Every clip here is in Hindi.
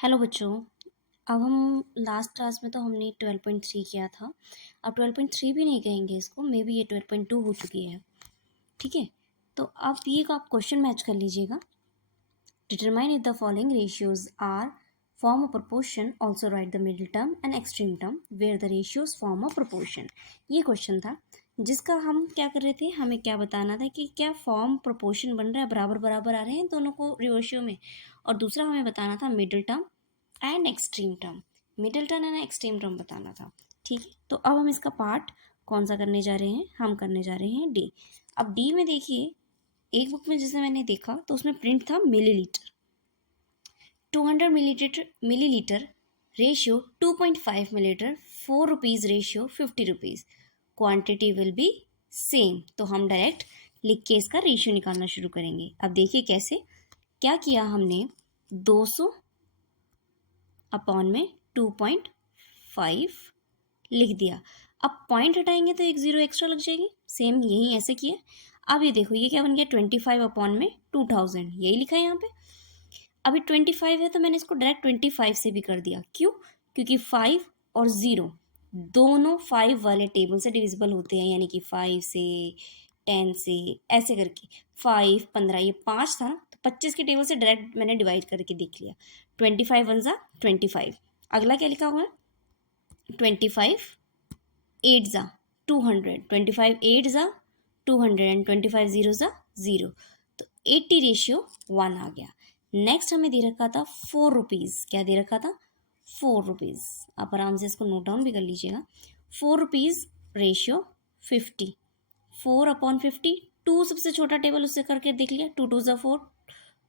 हेलो बच्चों। अब हम लास्ट क्लास में तो हमने 12.3 किया था। अब 12.3 भी नहीं कहेंगे इसको, मे बी ये 12.2 हो चुकी है। ठीक है, तो अब ये आप क्वेश्चन मैच कर लीजिएगा। Determine if the following ratios are form a proportion, also write the middle term and extreme term where the ratios form a proportion. ये क्वेश्चन था जिसका हम क्या कर रहे थे, हमें क्या बताना था कि क्या फॉर्म प्रोपोर्शन बन रहा है, बराबर बराबर आ रहे हैं दोनों को रेशियो में, और दूसरा हमें बताना था middle term and extreme term. Middle term and extreme term बताना था। ठीक है, तो अब हम इसका पार्ट कौन सा करने जा रहे हैं, हम करने जा रहे हैं डी। अब डी में देखिए, एक बुक में जिसे मैंने देखा तो उसमें प्रिंट था millilitre. 200 millilitre ratio 2.5 millilitre, 4 rupees ratio 50 rupees, quantity will be same. तो हम डायरेक्ट लिख के इसका रेशियो निकालना शुरू करेंगे। अब देखिए कैसे, क्या किया हमने, 200 अपॉन में 2.5 लिख दिया। अब पॉइंट हटाएंगे तो एक ज़ीरो एक्स्ट्रा लग जाएगी, सेम यही ऐसे किया। अब ये देखो, ये क्या बन गया, 25 अपॉन में 2000, यही लिखा है यहाँ पे। अभी 25 है तो मैंने इसको डायरेक्ट 25 से भी कर दिया। क्यों? क्योंकि 5 और 0 दोनों 5 वाले टेबल से डिविजिबल होते हैं, यानी कि 5 से, 10 से, ऐसे करके 5, 15, ये 5 था ना, तो 25 के टेबल से डायरेक्ट मैंने डिवाइड करके देख लिया। 25 वन ज़ा 25। अगला क्या लिखा हुआ है, 25 8 ज़ा 200, 25 8 ज़ा 200 एंड 25 0 ज़ा 0, तो 80 रेशियो 1 आ गया। नेक्स्ट हमें दे रखा था 4 रुपीज़। क्या दे रखा था? 4 रुपीज़। आप आराम से इसको नोट डाउन भी कर लीजिएगा। 4 रुपीज़ रेशियो 50, 4 अपॉन 50, 2 सबसे छोटा टेबल उससे करके देख लिया, 2 2 ज़ा 4,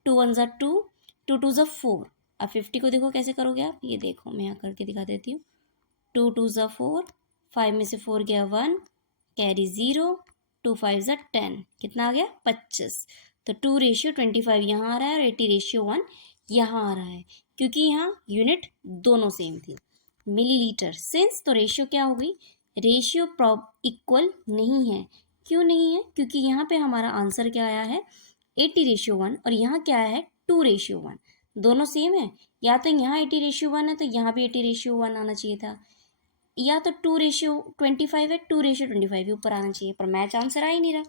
2 1 ज़ा 2, 2 2 ज़ा 4। अब 50 को देखो कैसे करोगे आप, ये देखो मैं यहाँ करके दिखा देती हूँ। 2 2 ज़ा 4, 5 में से 4 गया 1, कैरी 0, 2 5 ज़ा 10, कितना आ गया 25। तो 2 रेशियो 25 यहाँ आ रहा है और 80 रेशियो 1 यहाँ आ रहा है, क्योंकि यहाँ यूनिट दोनों सेम थी। मिलीलीटर सिंस, तो रेशियो क्या हो गई, रेशियो इक्वल नहीं है। क्यों नहीं है? क्योंकि यहाँ पे हमारा आंसर क्या आया है, 80 रेशियो 1, और यहाँ क्या आया है 2 रेशियो 1, दोनों सेम है। या तो यहाँ 80 रेशियो 1 है तो यहाँ भी 80 रेशियो 1 आना चाहिए था, या तो 2 रेशियो 25 है, 2 रेशियो 25 के ऊपर आना चाहिए, पर मैच आंसर आ ही नहीं रहा।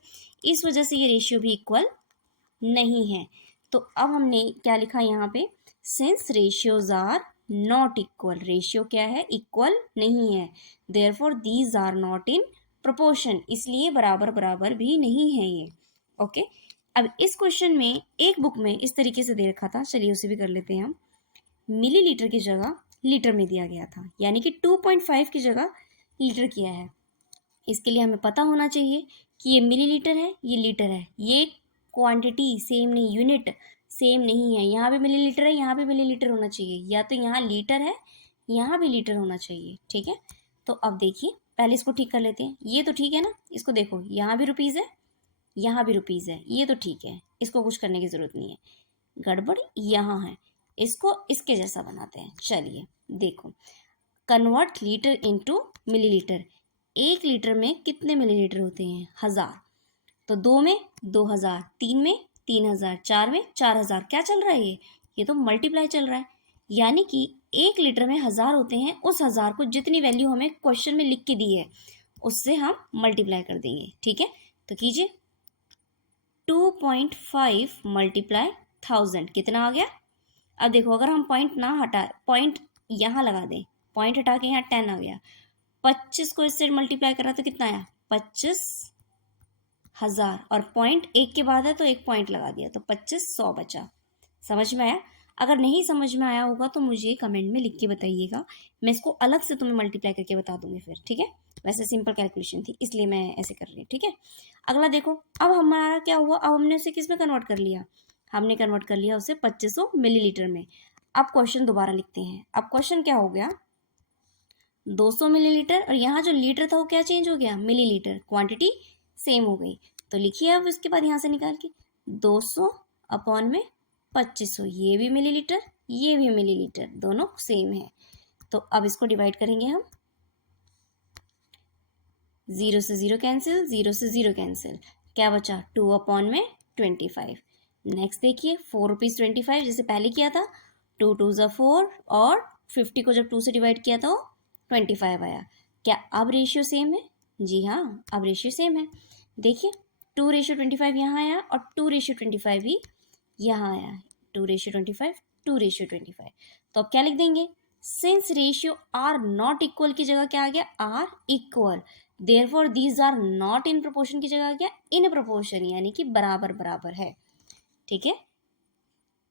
इस वजह से ये रेशियो भी इक्वल नहीं है। तो अब हमने क्या लिखा यहाँ पे, since ratios are not equal, ratio क्या है, इक्वल नहीं है, therefore these are not in proportion, इसलिए बराबर बराबर भी नहीं है ये। ओके, अब इस क्वेश्चन में एक बुक में इस तरीके से दे रखा था, चलिए उसे भी कर लेते हैं हम। मिलीलीटर की जगह लीटर में दिया गया था, यानी कि 2.5 की जगह लीटर किया है। इसके लिए हमें पता होना चाहिए कि ये मिलीलीटर है, ये लीटर है, ये क्वांटिटी सेम नहीं, यूनिट सेम नहीं है। यहाँ भी मिलीलीटर है, यहाँ भी मिलीलीटर होना चाहिए, या तो यहाँ लीटर है, यहाँ भी लीटर होना चाहिए। ठीक है, तो अब देखिए पहले इसको ठीक कर लेते हैं। ये तो ठीक है ना, इसको देखो, यहाँ भी रुपीज़ है, यहाँ भी रुपीज़ है, ये तो ठीक है, इसको कुछ करने की ज़रूरत नहीं है। गड़बड़ यहाँ है, इसको इसके जैसा बनाते हैं। चलिए देखो, convert litre into millilitre. 1 litre में कितने मिलीलीटर होते हैं, 1000। तो 2 में 2000, 3 में 3000, 4 में 4000। क्या चल रहा है ये तो मल्टीप्लाई चल रहा है, यानी कि 1 लीटर में 1000 होते हैं। उस 1000 को जितनी वैल्यू हमें क्वेश्चन में लिख के दी है उससे हम मल्टीप्लाई कर देंगे। ठीक है, तो कीजिए, 2.5 मल्टीप्लाई 1000 कितना आ गया। अब देखो, अगर हम पॉइंट ना हटा, पॉइंट यहाँ लगा दें, पॉइंट हटा के यहाँ 10 आ गया, 25 को इससे मल्टीप्लाई करा तो कितना आया, 25,000, और पॉइंट एक के बाद है तो एक पॉइंट लगा दिया तो 2500 बचा। समझ में आया? अगर नहीं समझ में आया होगा तो मुझे कमेंट में लिख के बताइएगा, मैं इसको अलग से तुम्हें मल्टीप्लाई करके बता दूंगी फिर। ठीक है, वैसे सिंपल कैलकुलेशन थी इसलिए मैं ऐसे कर रही हूँ। ठीक है, अगला देखो, अब हमारा क्या हुआ, अब हमने उसे किस में कन्वर्ट कर लिया, हमने कन्वर्ट कर लिया उसे 2500 मिलीलीटर में। अब क्वेश्चन दोबारा लिखते हैं। अब क्वेश्चन क्या हो गया, 200 मिलीलीटर, और यहाँ जो लीटर था वो क्या चेंज हो गया, मिलीलीटर, क्वांटिटी सेम हो गई। तो लिखिए अब इसके बाद यहाँ से निकाल के, 200 अपॉन में 2500, ये भी मिलीलीटर, ये भी मिलीलीटर, दोनों सेम है। तो अब इसको डिवाइड करेंगे हम, 0 से 0 कैंसिल, 0 से 0 कैंसिल, क्या बचा, 2 अपॉन में 25। नेक्स्ट देखिए, 4 रुपीज़ 25 जैसे पहले किया था, 2 2 ज़ा 4 और 50 को जब 2 से डिवाइड किया तो 25 आया। क्या अब रेशियो सेम है? जी हाँ, अब रेशियो सेम है। देखिए 2:25 यहाँ आया और 2:25 भी यहाँ आया है। 2:25 2:25। तो अब क्या लिख देंगे? Since ratio are not equal की जगह क्या आ गया? Are equal. Therefore these are not in proportion की जगह आ गया इन प्रोपोर्शन, यानी कि बराबर बराबर है। ठीक है,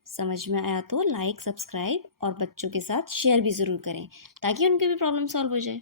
समझ में आया तो लाइक, सब्सक्राइब और बच्चों के साथ शेयर भी ज़रूर करें ताकि उनकी भी प्रॉब्लम सॉल्व हो जाए।